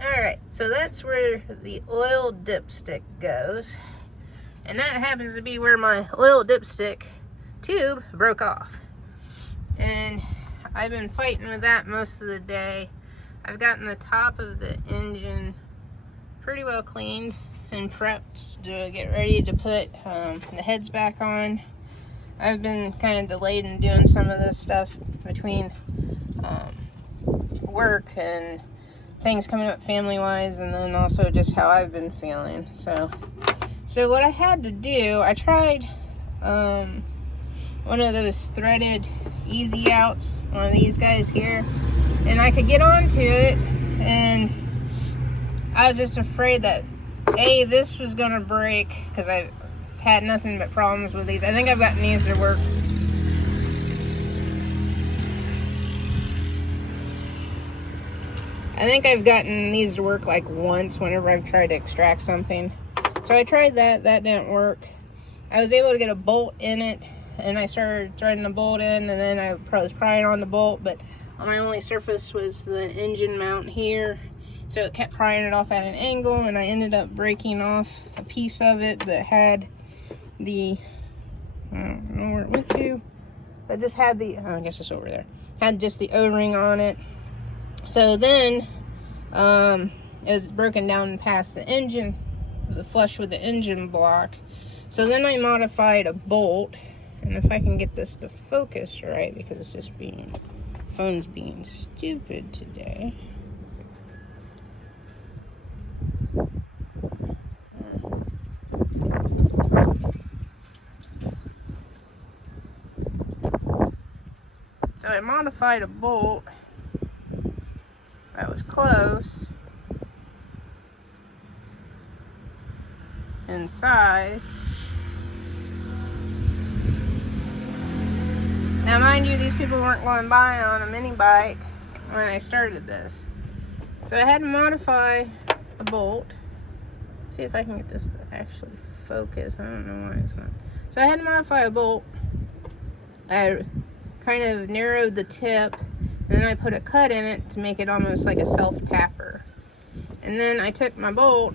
Alright, so that's where the oil dipstick goes. And that happens to be where my oil dipstick tube broke off. And I've been fighting with that most of the day. I've gotten the top of the engine pretty well cleaned and prepped to get ready to put the heads back on. I've been kind of delayed in doing some of this stuff between work and things coming up family-wise, and then also just how I've been feeling. So what I had to do, I tried one of those threaded easy outs, one of these guys here, and I could get onto it, and I was just afraid that this was gonna break, because I've had nothing but problems with these. I think I've gotten these to work. I think I've gotten these to work like once whenever I've tried to extract something. So I tried that didn't work. I was able to get a bolt in it, and I started threading the bolt in, and then I was prying on the bolt, but my only surface was the engine mount here. So it kept prying it off at an angle, and I ended up breaking off a piece of it that had the, I don't know where it went to, but just had the, I guess it's over there, had just the O-ring on it. So then it was broken down past the engine, the flush with the engine block. So then I modified a bolt, and if I can get this to focus right, because it's just phone's being stupid today. So I modified a bolt that was close in size. Now mind you, these people weren't going by on a mini bike when I started this. So I had to modify a bolt. See if I can get this to actually focus. I don't know why it's not. So I had to modify a bolt. I kind of narrowed the tip, and then I put a cut in it to make it almost like a self-tapper. And then I took my bolt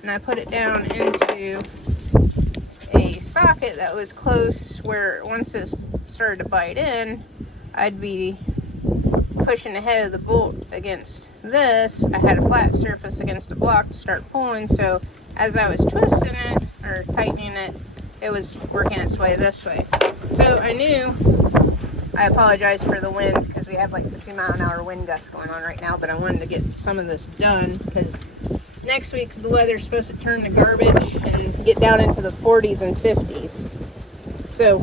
and I put it down into a socket that was close, where once this started to bite in, I'd be pushing the head of the bolt against this. I had a flat surface against the block to start pulling, so as I was twisting it or tightening it, it was working its way this way. So I knew, I apologize for the wind, because we have like 50-mile-an-hour wind gusts going on right now, but I wanted to get some of this done, because next week the weather's supposed to turn to garbage and get down into the 40s and 50s. So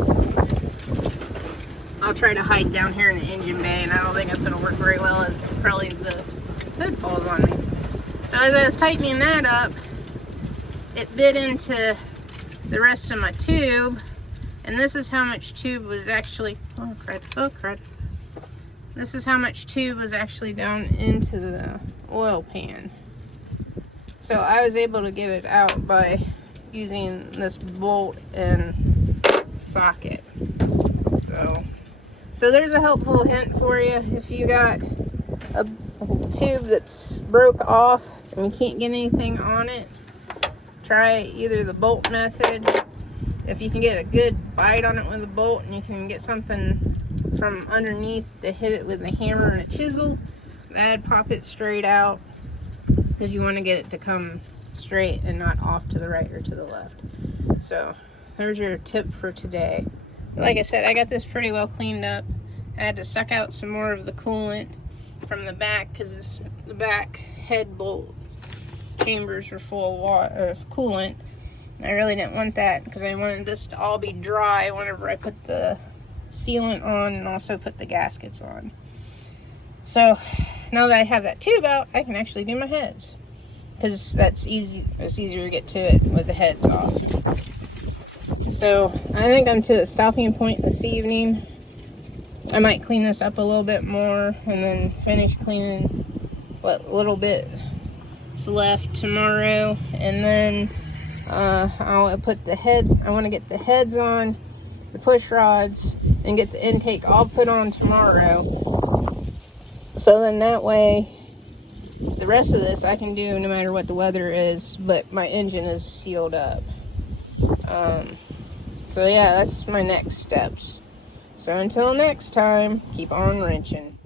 I'll try to hide down here in the engine bay, and I don't think that's going to work very well, as probably the hood falls on me. So as I was tightening that up, it bit into the rest of my tube, and this is how much tube was actually, oh crud. This is how much tube was actually down into the oil pan. So I was able to get it out by using this bolt and socket. So there's a helpful hint for you. If you got a tube that's broke off and you can't get anything on it, try either the bolt method. If you can get a good bite on it with a bolt, and you can get something from underneath to hit it with a hammer and a chisel, that'd pop it straight out, because you want to get it to come straight and not off to the right or to the left. So there's your tip for today. Like I said, I got this pretty well cleaned up. I had to suck out some more of the coolant from the back, because the back head bolt chambers were full of water, coolant. I really didn't want that, because I wanted this to all be dry whenever I put the sealant on and also put the gaskets on. So now that I have that tube out, I can actually do my heads, because that's easy. It's easier to get to it with the heads off. So I think I'm to a stopping point this evening. I might clean this up a little bit more and then finish cleaning what little bit's left tomorrow, and then I'll put the head, I want to get the heads on, the push rods, and get the intake all put on tomorrow. So then that way rest of this I can do no matter what the weather is, but my engine is sealed up. So yeah, that's my next steps. So until next time, keep on wrenching.